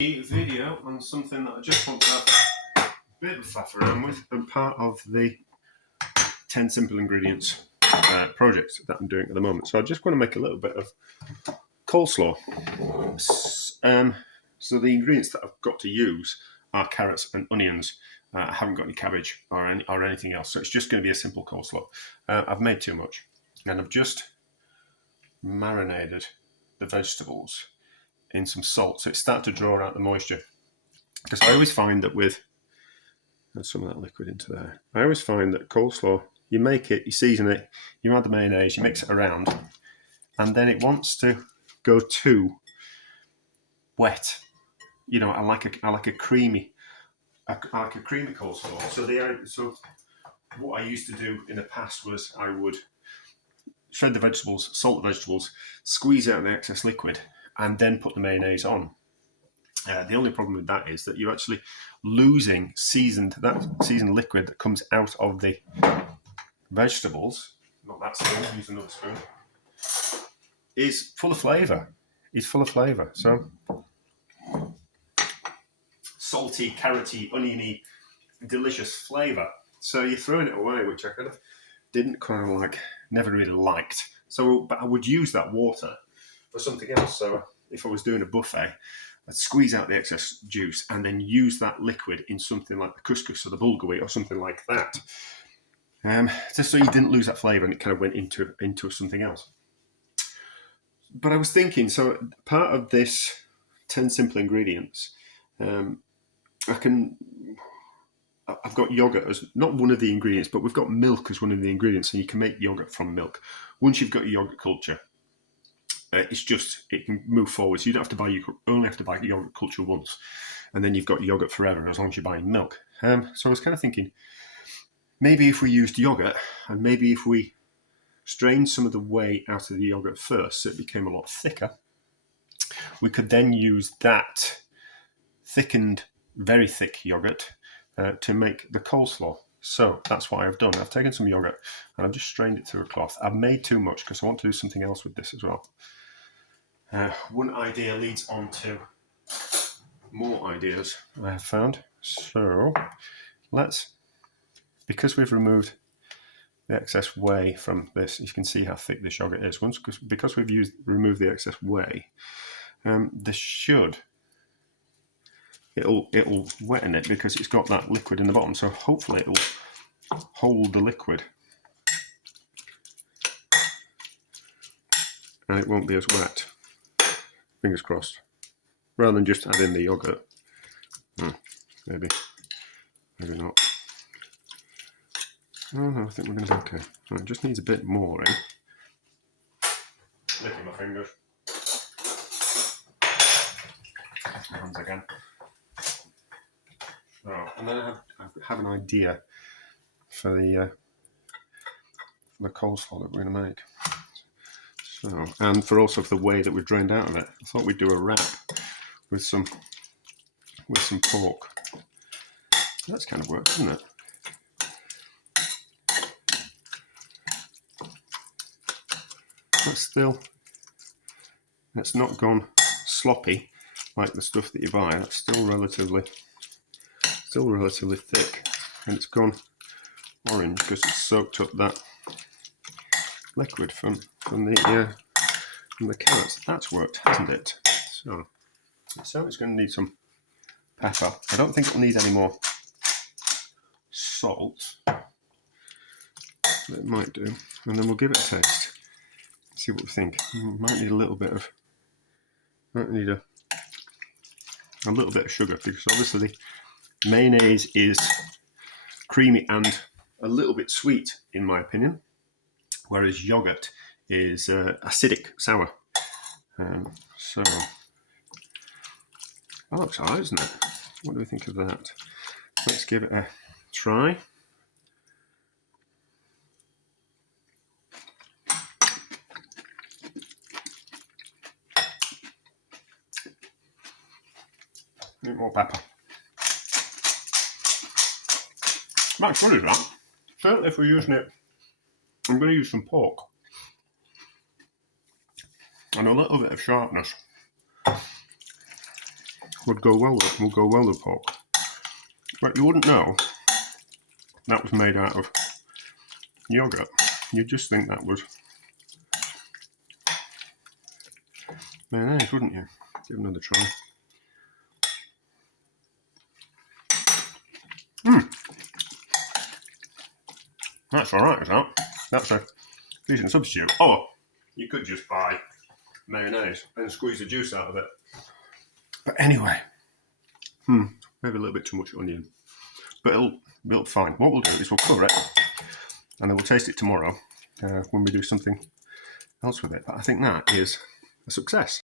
Video on something that I just want to have a bit of faff around with, and part of the 10 simple ingredients project that I'm doing at the moment. So I just want to make a little bit of coleslaw. So the ingredients that I've got to use are carrots and onions. I haven't got any cabbage or anything else, so it's just going to be a simple coleslaw. I've made too much, and I've just marinated the vegetables in some salt, so it started to draw out the moisture. Because I always find that with some of that liquid into there, I always find that coleslaw, you make it, you season it, you add the mayonnaise, you mix it around, and then it wants to go too wet. You know, I like a creamy coleslaw. So what I used to do in the past was I would shred the vegetables, salt the vegetables, squeeze out the excess liquid, and then put the mayonnaise on. The only problem with that is that you're actually losing seasoned liquid that comes out of the vegetables. Not that spoon, use another spoon. Is full of flavour. So salty, carroty, oniony, delicious flavour. So you're throwing it away, which I kind of didn't kind of like, never really liked. So, but I would use that water for something else. So if I was doing a buffet, I'd squeeze out the excess juice and then use that liquid in something like the couscous or the bulgur wheat or something like that. Just so you didn't lose that flavour and it kind of went into something else. But I was thinking, so part of this 10 simple ingredients, I've got yogurt as not one of the ingredients, but we've got milk as one of the ingredients, and you can make yogurt from milk. Once you've got your yogurt culture, it can move forward. So you don't have to buy, you only have to buy yogurt culture once, and then you've got yogurt forever as long as you're buying milk. So I was kind of thinking, maybe if we used yogurt, and maybe if we strained some of the whey out of the yogurt first, so it became a lot thicker, we could then use that thickened, very thick yogurt to make the coleslaw. So that's what I've done. I've taken some yogurt and I've just strained it through a cloth. I've made too much because I want to do something else with this as well. One idea leads on to more ideas I have found. So because we've removed the excess whey from this, you can see how thick this yogurt is. Because we've removed the excess whey, it'll wetten it because it's got that liquid in the bottom. So hopefully it'll hold the liquid and it won't be as wet. Fingers crossed. Rather than just add in the yogurt. Maybe not. Oh no, I think we're going to be okay. Right, it just needs a bit more in. Licking my fingers. My hands again. So, and then I have an idea for the coleslaw that we're going to make. So, and for the whey that we've drained out of it, I thought we'd do a wrap with some pork. That's kind of works, isn't it? It's not gone sloppy like the stuff that you buy. That's still relatively thick, and it's gone orange because it's soaked up that liquid from the carrots. That's worked, hasn't it? So it's going to need some pepper. I don't think it'll need any more salt, but it might do. And then we'll give it a taste. See what we think. Might need a little bit of sugar, because obviously the mayonnaise is creamy and a little bit sweet in my opinion, whereas yogurt is acidic, sour. So that looks alright, isn't it? What do we think of that? Let's give it a try. A bit more pepper. That's good as that. Certainly if we're using it, I'm going to use some pork. And a little bit of sharpness. would go well with pork. But you wouldn't know that was made out of yogurt. You'd just think that was mayonnaise, wouldn't you? Give it another try. That's alright, is that? That's a decent substitute. Or you could just buy mayonnaise and squeeze the juice out of it. But anyway, maybe a little bit too much onion. But it'll be fine. What we'll do is we'll cover it and then we'll taste it tomorrow when we do something else with it. But I think that is a success.